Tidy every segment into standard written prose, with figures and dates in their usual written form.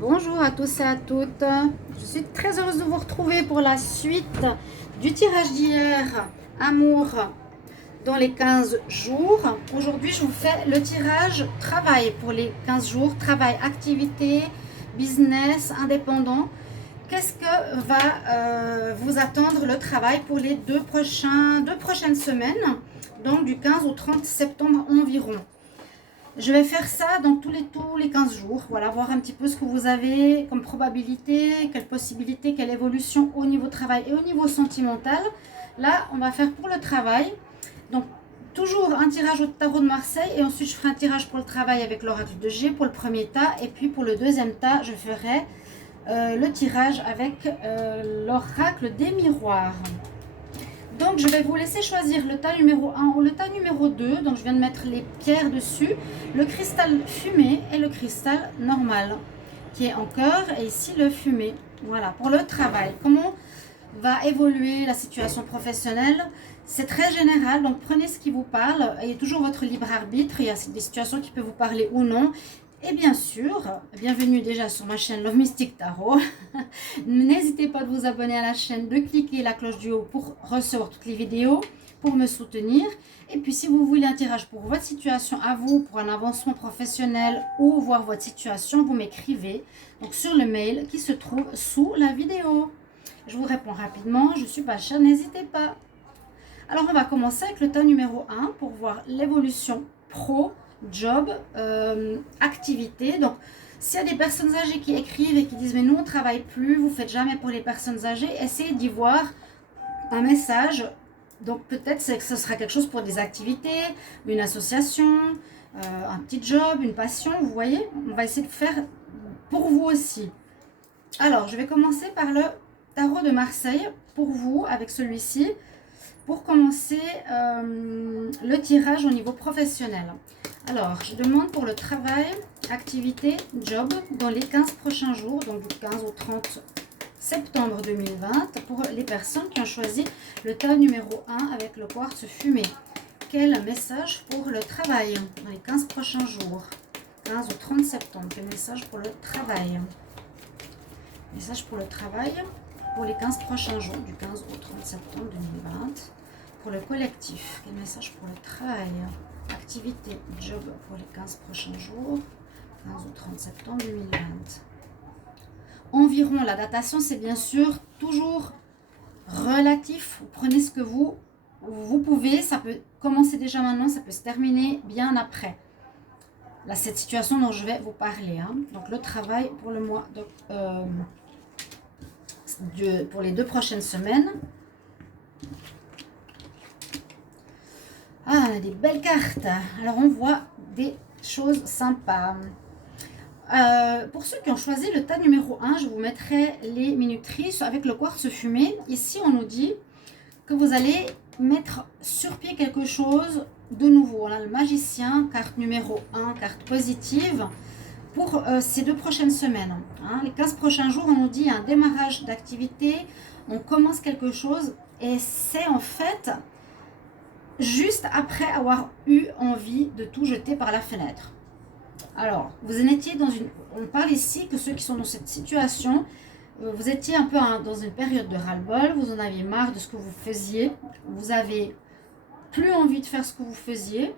Bonjour à tous et à toutes. Je suis très heureuse de vous retrouver pour la suite du tirage d'hier, Amour dans les 15 jours. Aujourd'hui, je vous fais le tirage travail pour les 15 jours, travail, activité, business, indépendant. Qu'est-ce que va vous attendre le travail pour les deux prochaines semaines, donc du 15 au 30 septembre environ. Je vais faire ça dans tous les 15 jours. Voilà, voir un petit peu ce que vous avez comme probabilité, quelle possibilité, quelle évolution au niveau travail et au niveau sentimental. Là, on va faire pour le travail. Donc, toujours un tirage au tarot de Marseille et ensuite je ferai un tirage pour le travail avec l'oracle de G pour le premier tas. Et puis pour le deuxième tas, je ferai le tirage avec l'oracle des miroirs. Donc, je vais vous laisser choisir le tas numéro 1 ou le tas numéro 2. Donc, je viens de mettre les pierres dessus. Le cristal fumé et le cristal normal, qui est en cœur. Et ici, le fumé. Voilà, pour le travail. Comment va évoluer la situation professionnelle? C'est très général, donc prenez ce qui vous parle. Ayez toujours votre libre arbitre. Il y a des situations qui peuvent vous parler ou non. Et bien sûr, bienvenue déjà sur ma chaîne Love Mystic Tarot. N'hésitez pas de vous abonner à la chaîne, de cliquer la cloche du haut pour recevoir toutes les vidéos, pour me soutenir. Et puis si vous voulez un tirage pour votre situation à vous, pour un avancement professionnel ou voir votre situation, vous m'écrivez donc sur le mail qui se trouve sous la vidéo. Je vous réponds rapidement, je suis Pacha, n'hésitez pas. Alors on va commencer avec le tas numéro 1 pour voir l'évolution pro, job, activité. Donc s'il y a des personnes âgées qui écrivent et qui disent mais nous on ne travaille plus, vous ne faites jamais pour les personnes âgées, essayez d'y voir un message. Donc peut-être que ce sera quelque chose pour des activités, une association, un petit job, une passion, vous voyez. On va essayer de faire pour vous aussi. Alors je vais commencer par le tarot de Marseille pour vous avec celui-ci. Pour commencer le tirage au niveau professionnel. Alors, je demande pour le travail, activité, job, dans les 15 prochains jours, donc du 15 au 30 septembre 2020, pour les personnes qui ont choisi le tas numéro 1 avec le quartz fumé. Quel message pour le travail dans les 15 prochains jours, 15 au 30 septembre, quel message pour le travail? Message pour le travail pour les 15 prochains jours, du 15 au 30 septembre 2020. Pour le collectif, quel message pour le travail? Activité, job pour les 15 prochains jours, 15 au 30 septembre 2020. Environ, la datation, c'est bien sûr toujours relatif. Vous prenez ce que vous pouvez. Ça peut commencer déjà maintenant, ça peut se terminer bien après. Là, cette situation dont je vais vous parler. Donc, le travail pour le mois pour les 2 prochaines semaines. Ah, on a des belles cartes. Alors, on voit des choses sympas. Pour ceux qui ont choisi le tas numéro 1, je vous mettrai les minuteries avec le quartz fumé. Ici, on nous dit que vous allez mettre sur pied quelque chose de nouveau. On a le magicien, carte numéro 1, carte positive, pour ces 2 prochaines semaines. Les 15 prochains jours, on nous dit un démarrage d'activité, on commence quelque chose et c'est en fait juste après avoir eu envie de tout jeter par la fenêtre. Alors, vous en étiez dans une... On parle ici que ceux qui sont dans cette situation, vous étiez un peu dans une période de ras-le-bol, vous en aviez marre de ce que vous faisiez, vous avez plus envie de faire ce que vous faisiez.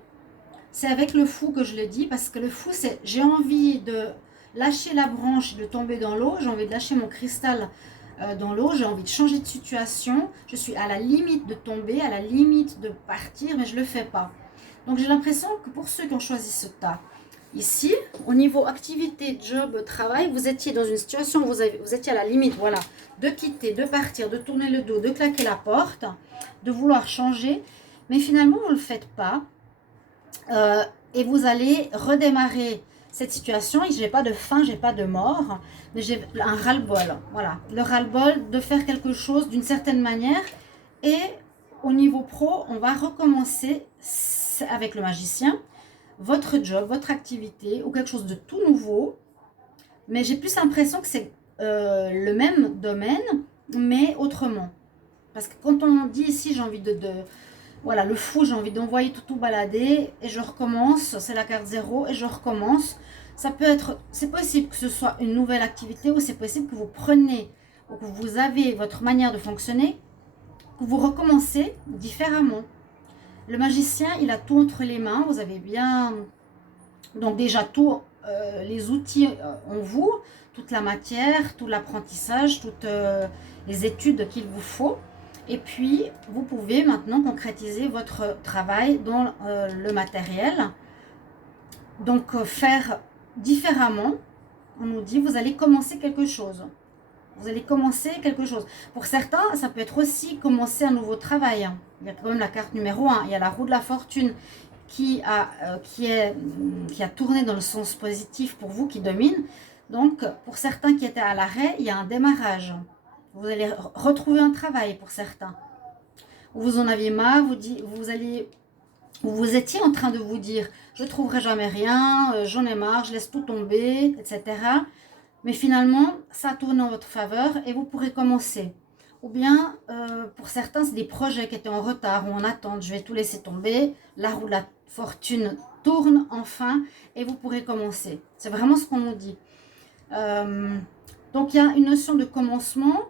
C'est avec le fou que je le dis, parce que le fou, c'est j'ai envie de lâcher la branche et de tomber dans l'eau, j'ai envie de lâcher mon cristal dans l'eau, j'ai envie de changer de situation, je suis à la limite de tomber, à la limite de partir, mais je ne le fais pas. Donc j'ai l'impression que pour ceux qui ont choisi ce tas, ici, au niveau activité, job, travail, vous étiez dans une situation où vous étiez à la limite, voilà, de quitter, de partir, de tourner le dos, de claquer la porte, de vouloir changer, mais finalement vous ne le faites pas. Et vous allez redémarrer cette situation. Je n'ai pas de fin, je n'ai pas de mort, mais j'ai un ras-le-bol. Voilà, le ras-le-bol de faire quelque chose d'une certaine manière. Et au niveau pro, on va recommencer avec le magicien, votre job, votre activité ou quelque chose de tout nouveau. Mais j'ai plus l'impression que c'est le même domaine, mais autrement. Parce que quand on dit ici, j'ai envie voilà, le fou, j'ai envie d'envoyer tout balader et je recommence, c'est la carte 0 et je recommence. Ça peut être, c'est possible que ce soit une nouvelle activité ou c'est possible que vous prenez ou que vous avez votre manière de fonctionner, que vous recommencez différemment. Le magicien, il a tout entre les mains. Vous avez bien, donc déjà tous les outils en vous, toute la matière, tout l'apprentissage, toutes les études qu'il vous faut. Et puis, vous pouvez maintenant concrétiser votre travail dans le matériel. Donc, faire différemment. On nous dit, vous allez commencer quelque chose. Vous allez commencer quelque chose. Pour certains, ça peut être aussi commencer un nouveau travail. Il y a quand même la carte numéro 1. Il y a la roue de la fortune qui a tourné dans le sens positif pour vous, qui domine. Donc, pour certains qui étaient à l'arrêt, il y a un démarrage. Vous allez retrouver un travail pour certains. Vous en aviez marre, vous étiez en train de vous dire « je ne trouverai jamais rien, j'en ai marre, je laisse tout tomber, etc. » Mais finalement, ça tourne en votre faveur et vous pourrez commencer. Ou bien, pour certains, c'est des projets qui étaient en retard ou en attente. Je vais tout laisser tomber. La roue de la fortune tourne enfin et vous pourrez commencer. C'est vraiment ce qu'on nous dit. Donc, il y a une notion de commencement,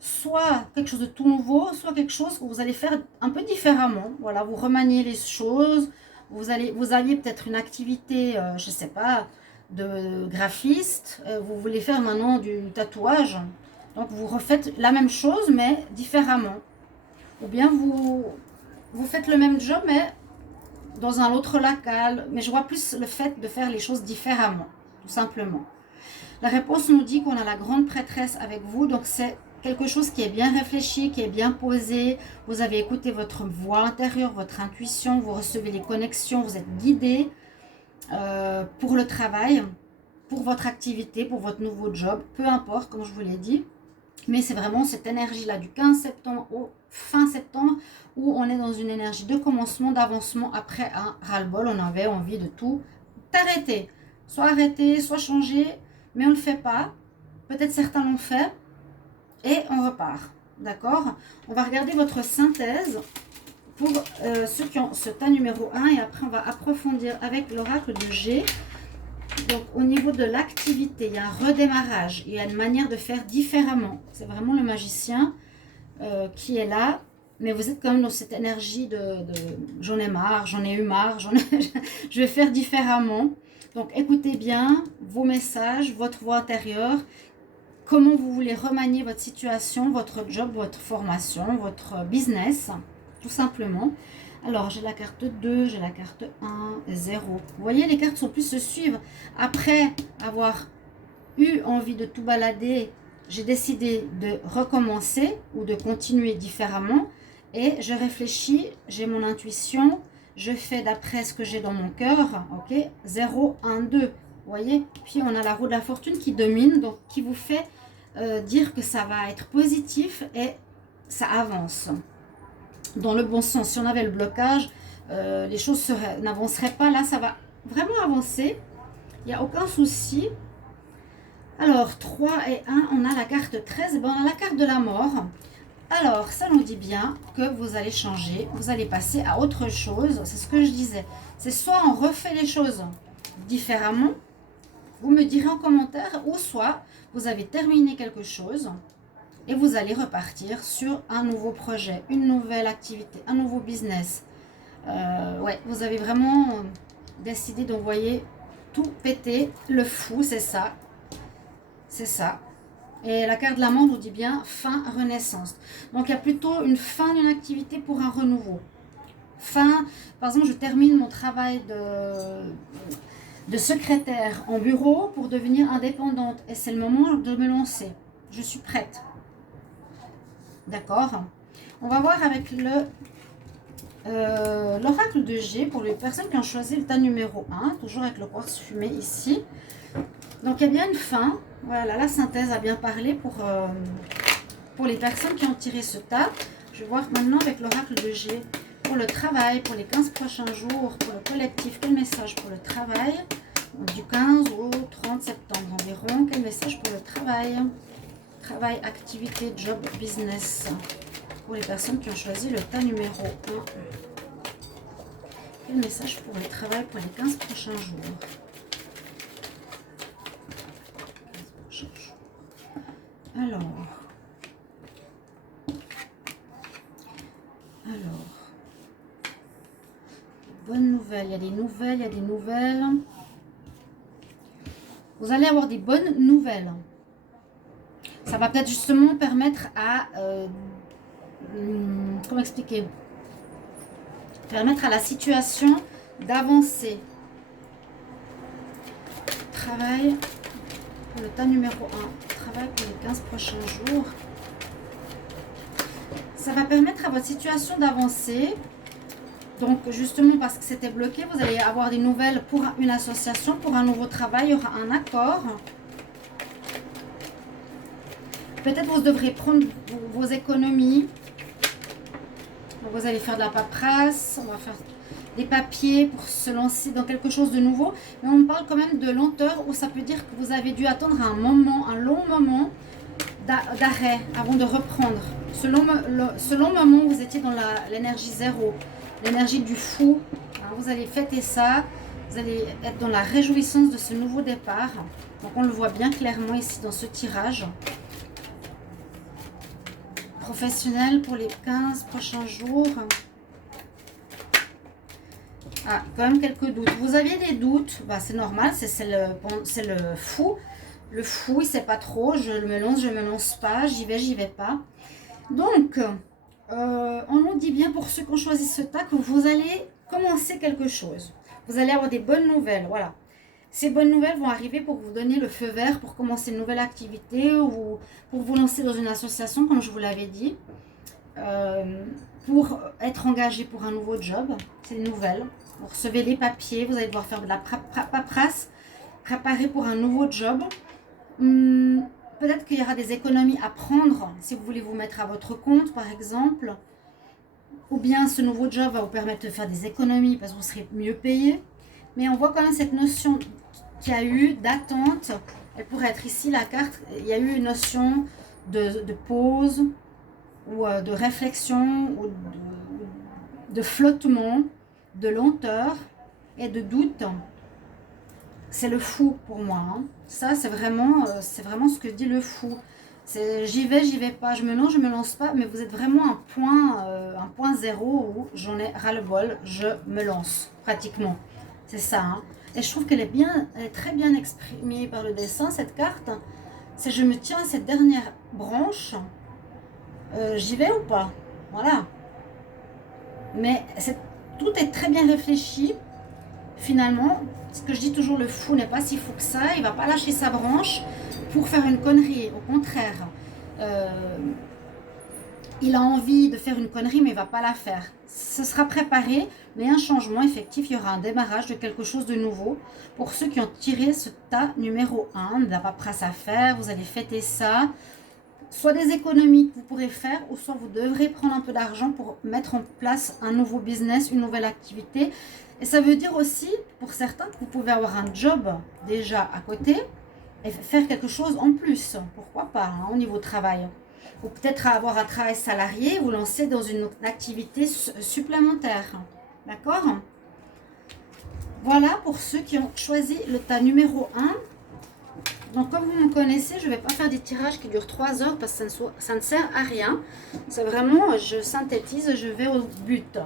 soit quelque chose de tout nouveau, soit quelque chose que vous allez faire un peu différemment. Voilà, vous remaniez les choses. Vous aviez peut-être une activité, je ne sais pas, de graphiste, vous voulez faire maintenant du tatouage, donc vous refaites la même chose mais différemment, ou bien vous faites le même job mais dans un autre local, mais je vois plus le fait de faire les choses différemment, tout simplement. La réponse nous dit qu'on a la grande prêtresse avec vous, donc c'est quelque chose qui est bien réfléchi, qui est bien posé, vous avez écouté votre voix intérieure, votre intuition, vous recevez les connexions, vous êtes guidé pour le travail, pour votre activité, pour votre nouveau job, peu importe, comme je vous l'ai dit. Mais c'est vraiment cette énergie-là du 15 septembre au fin septembre où on est dans une énergie de commencement, d'avancement après un ras-le-bol. On avait envie de tout arrêter. Soit arrêter, soit changer, mais on ne le fait pas. Peut-être certains l'ont fait et on repart. D'accord? On va regarder votre synthèse pour ceux qui ont ce tas numéro 1 et après on va approfondir avec l'oracle de G. Donc au niveau de l'activité, il y a un redémarrage, il y a une manière de faire différemment. C'est vraiment le magicien qui est là, mais vous êtes quand même dans cette énergie de j'en ai marre, j'en ai eu marre, je vais faire différemment. Donc écoutez bien vos messages, votre voix intérieure, comment vous voulez remanier votre situation, votre job, votre formation, votre business, tout simplement. Alors, j'ai la carte 2, j'ai la carte 1, 0. Vous voyez, les cartes sont plus se suivre. Après avoir eu envie de tout balader, j'ai décidé de recommencer ou de continuer différemment. Et je réfléchis, j'ai mon intuition, je fais d'après ce que j'ai dans mon cœur. Ok, 0, 1, 2. Vous voyez, puis on a la roue de la fortune qui domine, donc qui vous fait dire que ça va être positif et ça avance. Dans le bon sens, si on avait le blocage, les choses n'avanceraient pas. Là, ça va vraiment avancer. Il n'y a aucun souci. Alors, 3 et 1, on a la carte 13. Ben, on a la carte de la mort. Alors, ça nous dit bien que vous allez changer. Vous allez passer à autre chose. C'est ce que je disais. C'est soit on refait les choses différemment. Vous me direz en commentaire. Ou soit vous avez terminé quelque chose. Et vous allez repartir sur un nouveau projet, une nouvelle activité, un nouveau business. Ouais, vous avez vraiment décidé d'envoyer tout péter, le fou, c'est ça. C'est ça. Et la carte de la mort nous dit bien fin, renaissance. Donc il y a plutôt une fin d'une activité pour un renouveau. Fin, par exemple, je termine mon travail de secrétaire en bureau pour devenir indépendante. Et c'est le moment de me lancer. Je suis prête. D'accord. On va voir avec l'oracle de G pour les personnes qui ont choisi le tas numéro 1, toujours avec le quartz fumé ici. Donc il y a bien une fin. Voilà, la synthèse a bien parlé pour les personnes qui ont tiré ce tas. Je vais voir maintenant avec l'oracle de G pour le travail, pour les 15 prochains jours, pour le collectif. Quel message pour le travail du 15 au 30 septembre environ. Quel message pour le travail? Travail, activité, job, business. Pour les personnes qui ont choisi le tas numéro 1. Quel message pour le travail pour les 15 prochains jours? Alors, bonne nouvelle, il y a des nouvelles, il y a des nouvelles. Vous allez avoir des bonnes nouvelles. Ça va peut-être justement permettre à... comment expliquer? Permettre à la situation d'avancer. Travail pour le tas numéro 1. Travail pour les 15 prochains jours. Ça va permettre à votre situation d'avancer. Donc, justement, parce que c'était bloqué, vous allez avoir des nouvelles pour une association, pour un nouveau travail, il y aura un accord. Peut-être vous devrez prendre vos économies. Vous allez faire de la paperasse, on va faire des papiers pour se lancer dans quelque chose de nouveau. Mais on parle quand même de lenteur où ça peut dire que vous avez dû attendre un moment, un long moment d'arrêt avant de reprendre. Ce long moment, vous étiez dans l'énergie zéro, l'énergie du fou. Alors, vous allez fêter ça, vous allez être dans la réjouissance de ce nouveau départ. Donc on le voit bien clairement ici dans ce tirage. Professionnel pour les 15 prochains jours. Ah, quand même quelques doutes. Vous aviez des doutes, bah, c'est normal, c'est le fou. Le fou, il ne sait pas trop, je me lance pas, j'y vais pas. Donc, on nous dit bien pour ceux qui ont choisi ce tas que vous allez commencer quelque chose. Vous allez avoir des bonnes nouvelles, voilà. Ces bonnes nouvelles vont arriver pour vous donner le feu vert pour commencer une nouvelle activité ou pour vous lancer dans une association, comme je vous l'avais dit. Pour être engagé pour un nouveau job, c'est une nouvelle. Vous recevez les papiers, vous allez devoir faire de la paperasse, préparer pour un nouveau job. Peut-être qu'il y aura des économies à prendre si vous voulez vous mettre à votre compte, par exemple. Ou bien ce nouveau job va vous permettre de faire des économies parce que vous serez mieux payé. Mais on voit quand même cette notion qu'il y a eu d'attente. Elle pourrait être ici la carte. Il y a eu une notion de pause ou de réflexion ou de flottement, de lenteur et de doute. C'est le fou pour moi. Hein. Ça, c'est vraiment ce que dit le fou. J'y vais pas, je me lance pas, mais vous êtes vraiment un point zéro où j'en ai ras-le-bol, je me lance pratiquement. C'est ça. Hein. Et je trouve qu'elle est très bien exprimée par le dessin, cette carte. C'est je me tiens à cette dernière branche, j'y vais ou pas. Voilà. Mais tout est très bien réfléchi. Finalement, ce que je dis toujours, le fou n'est pas si fou que ça. Il ne va pas lâcher sa branche pour faire une connerie. Au contraire, il a envie de faire une connerie, mais il ne va pas la faire. Ce sera préparé, mais un changement effectif. Il y aura un démarrage de quelque chose de nouveau. Pour ceux qui ont tiré ce tas numéro 1, de la paperasse à faire, vous allez fêter ça. Soit des économies que vous pourrez faire, ou soit vous devrez prendre un peu d'argent pour mettre en place un nouveau business, une nouvelle activité. Et ça veut dire aussi, pour certains, que vous pouvez avoir un job déjà à côté et faire quelque chose en plus. Pourquoi pas, hein, au niveau travail. Ou peut-être avoir un travail salarié, vous lancer dans une activité supplémentaire. D'accord ? Voilà pour ceux qui ont choisi le tas numéro 1. Donc comme vous me connaissez, je ne vais pas faire des tirages qui durent 3 heures parce que ça ne sert à rien. C'est vraiment, je synthétise, je vais au but.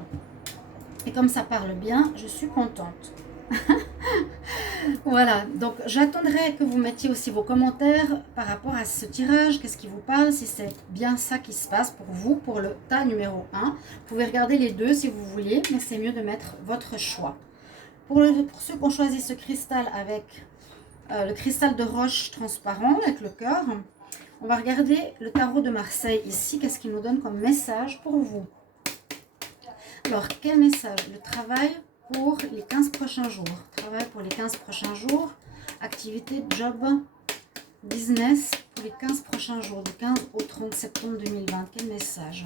Et comme ça parle bien, je suis contente. Voilà, donc j'attendrai que vous mettiez aussi vos commentaires par rapport à ce tirage. Qu'est-ce qui vous parle, si c'est bien ça qui se passe pour vous, pour le tas numéro 1. Vous pouvez regarder les deux si vous voulez, mais c'est mieux de mettre votre choix. Pour ceux qui ont choisi ce cristal avec le cristal de roche transparent, avec le cœur, on va regarder le tarot de Marseille ici. Qu'est-ce qu'il nous donne comme message pour vous? Alors, quel message? Le travail pour les 15 prochains jours. Travail pour les 15 prochains jours. Activité, job, business pour les 15 prochains jours. Du 15 au 30 septembre 2020. Quel message?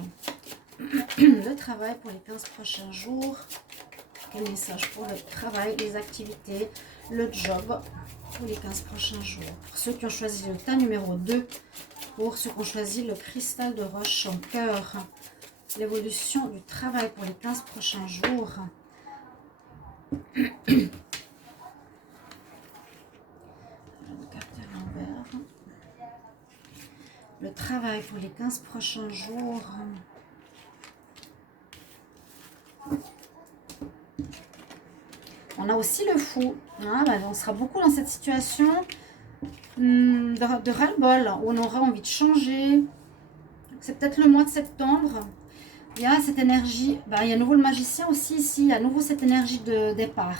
Le travail pour les 15 prochains jours. Quel message pour le travail, les activités, le job pour les 15 prochains jours. Pour ceux qui ont choisi le tas numéro 2. Pour ceux qui ont choisi le cristal de roche en cœur. L'évolution du travail pour les 15 prochains jours. Je vais regarder à l'envers. le travail pour les 15 prochains jours. On a aussi le fou. Hein, bah, on sera beaucoup dans cette situation de ras-le-bol, où on aura envie de changer. C'est peut-être le mois de septembre. Il y a cette énergie. Bah, il y a à nouveau le magicien aussi ici. Il y a à nouveau cette énergie de départ.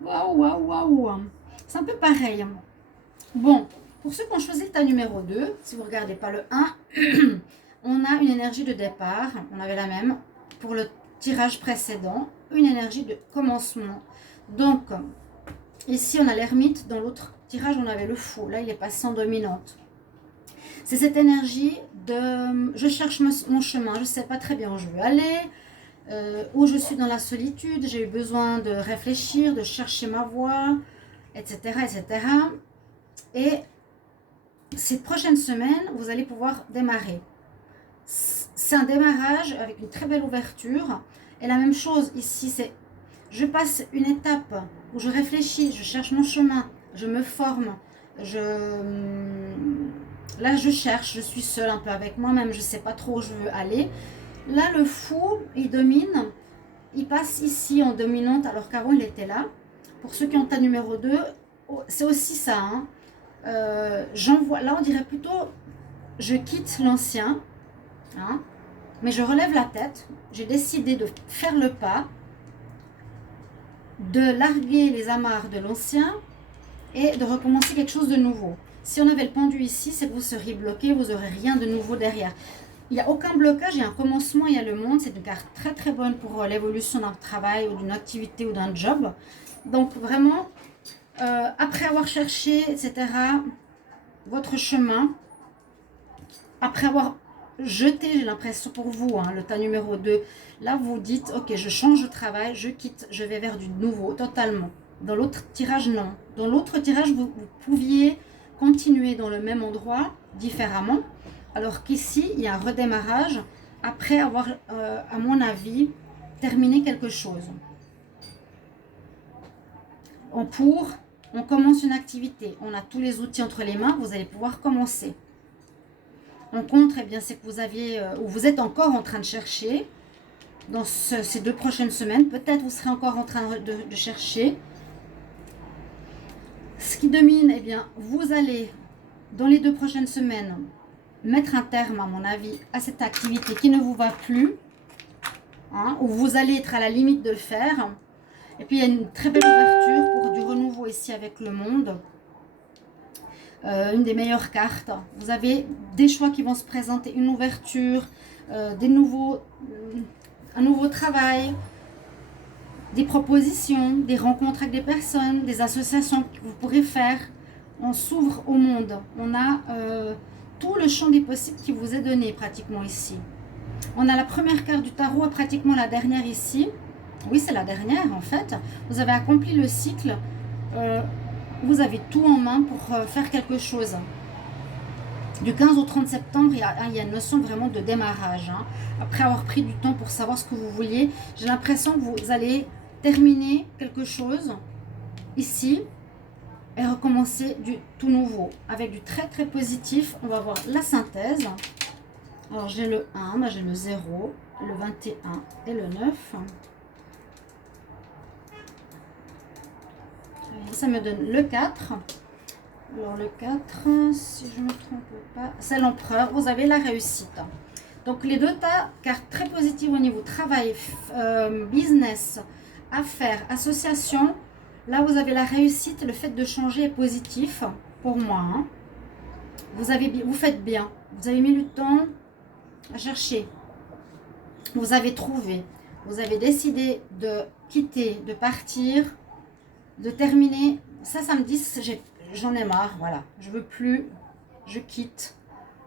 Waouh, waouh, waouh. C'est un peu pareil. Bon, pour ceux qui ont choisi le tas numéro 2, si vous ne regardez pas le 1, on a une énergie de départ. On avait la même pour le tirage précédent. Une énergie de commencement. Donc, ici, on a l'ermite. Dans l'autre tirage, on avait le fou. Là, il est passé en dominante. C'est cette énergie de je cherche mon chemin, je ne sais pas très bien où je veux aller, où je suis dans la solitude, j'ai eu besoin de réfléchir, de chercher ma voie, etc. etc. Et ces prochaines semaines, vous allez pouvoir démarrer. C'est un démarrage avec une très belle ouverture. Et la même chose ici, c'est je passe une étape où je réfléchis, je cherche mon chemin, je me forme, là, je cherche, je suis seule un peu avec moi-même, je ne sais pas trop où je veux aller. Là, le fou, il domine, il passe ici en dominante alors qu'avant, il était là. Pour ceux qui ont un numéro 2, c'est aussi ça. Hein. Là, on dirait plutôt, je quitte l'ancien, hein, mais je relève la tête. J'ai décidé de faire le pas, de larguer les amarres de l'ancien et de recommencer quelque chose de nouveau. Si on avait le pendu ici, c'est que vous seriez bloqué, vous n'aurez rien de nouveau derrière. Il n'y a aucun blocage, il y a un commencement, il y a le monde. C'est une carte très très bonne pour l'évolution d'un travail ou d'une activité ou d'un job. Donc vraiment, après avoir cherché, etc., votre chemin, après avoir jeté, j'ai l'impression pour vous, hein, le tas numéro 2, là vous dites, ok, je change de travail, je quitte, je vais vers du nouveau, totalement. Dans l'autre tirage, non. Dans l'autre tirage, vous pouviez continuer dans le même endroit, différemment. Alors qu'ici, il y a un redémarrage après avoir, à mon avis, terminé quelque chose. On commence une activité. On a tous les outils entre les mains. Vous allez pouvoir commencer. En contre, eh bien, c'est que vous êtes encore en train de chercher. Dans ces 2 prochaines semaines, peut-être vous serez encore en train de chercher. Ce qui domine, eh bien, vous allez, dans les 2 prochaines semaines, mettre un terme, à mon avis, à cette activité qui ne vous va plus, hein, où vous allez être à la limite de le faire. Et puis, il y a une très belle ouverture pour du renouveau ici avec le monde. Une des meilleures cartes. Vous avez des choix qui vont se présenter, une ouverture, un nouveau travail, des propositions, des rencontres avec des personnes, des associations que vous pourrez faire. On s'ouvre au monde. On a tout le champ des possibles qui vous est donné pratiquement ici. On a la première carte du tarot, pratiquement la dernière ici. Oui, c'est la dernière en fait. Vous avez accompli le cycle. Vous avez tout en main pour faire quelque chose. Du 15 au 30 septembre, il y a une notion vraiment de démarrage. Hein. Après avoir pris du temps pour savoir ce que vous vouliez, j'ai l'impression que vous allez terminer quelque chose ici et recommencer du tout nouveau avec du très très positif. On va voir la synthèse. Alors j'ai le 1, j'ai le 0, le 21 et le 9. Ça me donne le 4. Alors le 4, si je ne me trompe pas, c'est l'empereur. Vous avez la réussite. Donc les 2 cartes très positives au niveau travail, business, affaires, association. Là vous avez la réussite, le fait de changer est positif pour moi. Hein. Vous faites bien. Vous avez mis du temps à chercher. Vous avez trouvé. Vous avez décidé de quitter, de partir, de terminer. Ça me dit, j'en ai marre, voilà. Je veux plus, je quitte.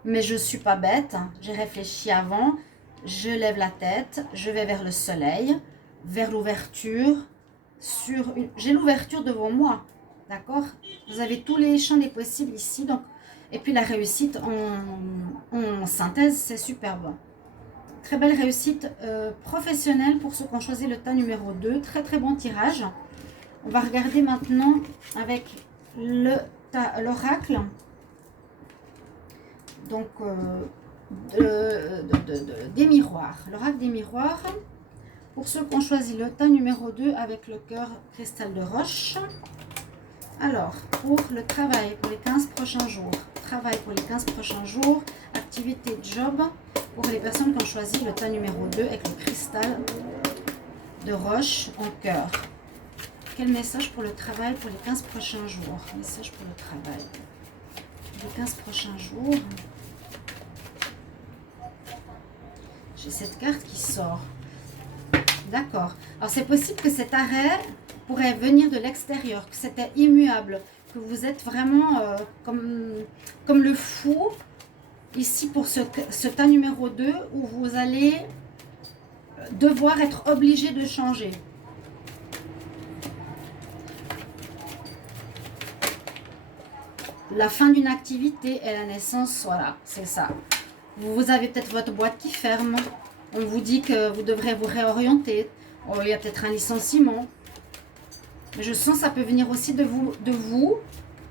Mais je ne suis pas bête. J'ai réfléchi avant. Je lève la tête. Je vais vers le soleil, vers l'ouverture. J'ai l'ouverture devant moi. D'accord? Vous avez tous les champs des possibles ici. Donc, et puis la réussite en synthèse, c'est superbe. Très belle réussite professionnelle pour ceux qui ont choisi le tas numéro 2. Très très bon tirage. On va regarder maintenant avec l'oracle. Donc, des miroirs. L'oracle des miroirs. Pour ceux qui ont choisi le tas numéro 2 avec le cœur cristal de roche. Alors, pour le travail, pour les 15 prochains jours. Travail pour les 15 prochains jours. Activité, job. Pour les personnes qui ont choisi le tas numéro 2 avec le cristal de roche en cœur. Quel message pour le travail pour les 15 prochains jours? Message pour le travail. Les 15 prochains jours. J'ai cette carte qui sort. D'accord. Alors, c'est possible que cet arrêt pourrait venir de l'extérieur, que c'était immuable, que vous êtes vraiment comme le fou, ici pour ce tas numéro 2, où vous allez devoir être obligé de changer. La fin d'une activité et la naissance, voilà, c'est ça. Vous avez peut-être votre boîte qui ferme. On vous dit que vous devrez vous réorienter. Oh, il y a peut-être un licenciement. Mais je sens que ça peut venir aussi de vous,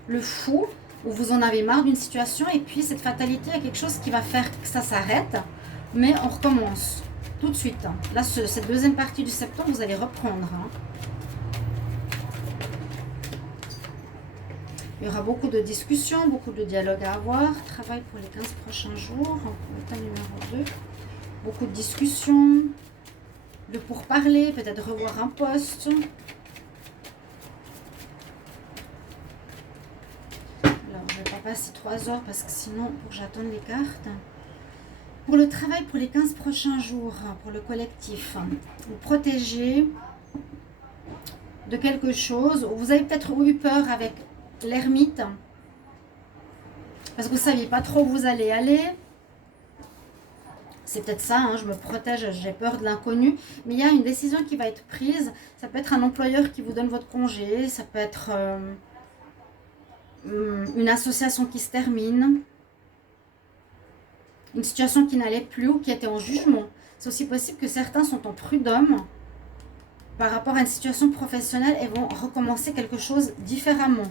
le fou, où vous en avez marre d'une situation. Et puis cette fatalité, il y a quelque chose qui va faire que ça s'arrête. Mais on recommence tout de suite. Là, cette deuxième partie du septembre, vous allez reprendre. Il y aura beaucoup de discussions, beaucoup de dialogues à avoir. Travail pour les 15 prochains jours. Le tas numéro 2. Beaucoup de discussions, de pourparler, peut-être revoir un poste. Alors, je ne vais pas passer 3 heures parce que sinon, pour que j'attende les cartes. Pour le travail pour les 15 prochains jours, pour le collectif, vous protégez de quelque chose. Vous avez peut-être eu peur avec l'ermite parce que vous ne saviez pas trop où vous allez aller. C'est peut-être ça, hein, je me protège, j'ai peur de l'inconnu. Mais il y a une décision qui va être prise. Ça peut être un employeur qui vous donne votre congé. Ça peut être une association qui se termine. Une situation qui n'allait plus ou qui était en jugement. C'est aussi possible que certains sont en prud'homme par rapport à une situation professionnelle et vont recommencer quelque chose différemment.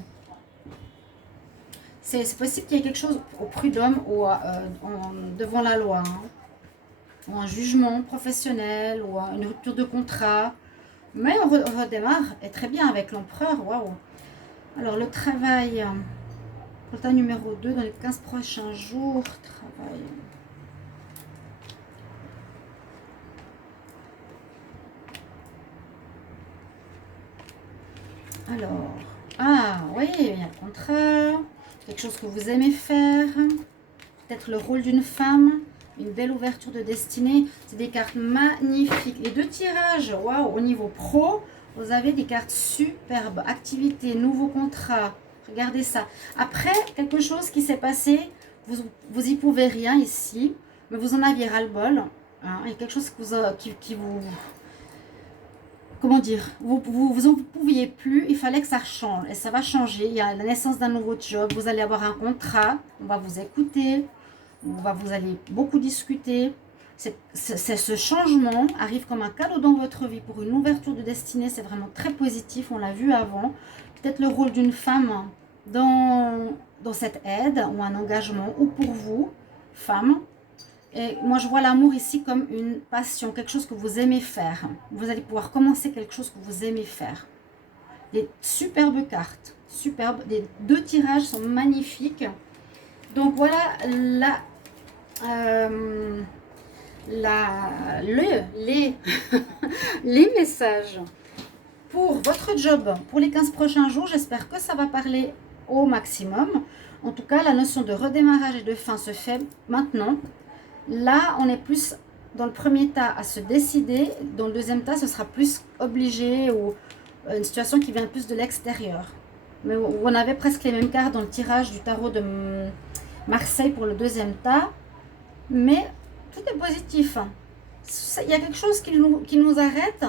C'est possible qu'il y ait quelque chose au prud'homme ou devant la loi. Hein. Ou un jugement professionnel, ou une rupture de contrat. Mais on redémarre, et très bien, avec l'empereur. Waouh! Alors, le travail, pour le tas numéro 2, dans les 15 prochains jours, travail. Alors, oui, il y a le contrat, quelque chose que vous aimez faire, peut-être le rôle d'une femme. Une belle ouverture de destinée. C'est des cartes magnifiques. Les 2 tirages, waouh, au niveau pro, vous avez des cartes superbes. Activité, nouveau contrat. Regardez ça. Après, quelque chose qui s'est passé, vous y pouvez rien ici, mais vous en aviez ras-le-bol. Hein, il y a quelque chose qui vous... Comment dire, vous en pouviez plus, il fallait que ça change. Et ça va changer. Il y a la naissance d'un nouveau job. Vous allez avoir un contrat. On va vous écouter. Vous allez beaucoup discuter. Ce changement arrive comme un cadeau dans votre vie pour une ouverture de destinée. C'est vraiment très positif, on l'a vu avant. Peut-être le rôle d'une femme dans cette aide ou un engagement, ou pour vous, femme. Et moi, je vois l'amour ici comme une passion, quelque chose que vous aimez faire. Vous allez pouvoir commencer quelque chose que vous aimez faire. Des superbes cartes, superbes. Les 2 tirages sont magnifiques. Donc voilà les messages pour votre job pour les 15 prochains jours. J'espère que ça va parler au maximum. En tout cas, la notion de redémarrage et de fin se fait maintenant. Là, on est plus dans le premier tas à se décider. Dans le deuxième tas, ce sera plus obligé ou une situation qui vient plus de l'extérieur. Mais on avait presque les mêmes cartes dans le tirage du tarot de Marseille pour le deuxième tas. Mais tout est positif. Il y a quelque chose qui nous arrête.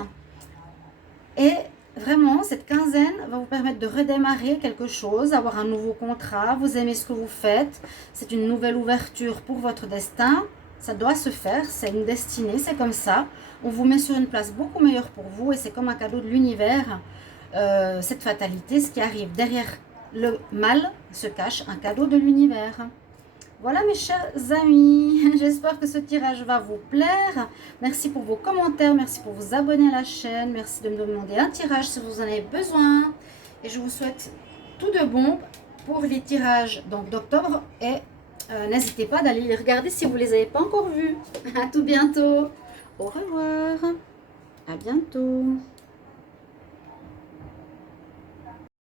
Et vraiment, cette quinzaine va vous permettre de redémarrer quelque chose, avoir un nouveau contrat. Vous aimez ce que vous faites. C'est une nouvelle ouverture pour votre destin. Ça doit se faire. C'est une destinée. C'est comme ça. On vous met sur une place beaucoup meilleure pour vous. Et c'est comme un cadeau de l'univers. Cette fatalité, ce qui arrive derrière le mal se cache un cadeau de l'univers. Voilà mes chers amis, j'espère que ce tirage va vous plaire. Merci pour vos commentaires, merci pour vous abonner à la chaîne, merci de me demander un tirage si vous en avez besoin. Et je vous souhaite tout de bon pour les tirages d'octobre et n'hésitez pas d'aller les regarder si vous ne les avez pas encore vus. À tout bientôt. Au revoir. À bientôt.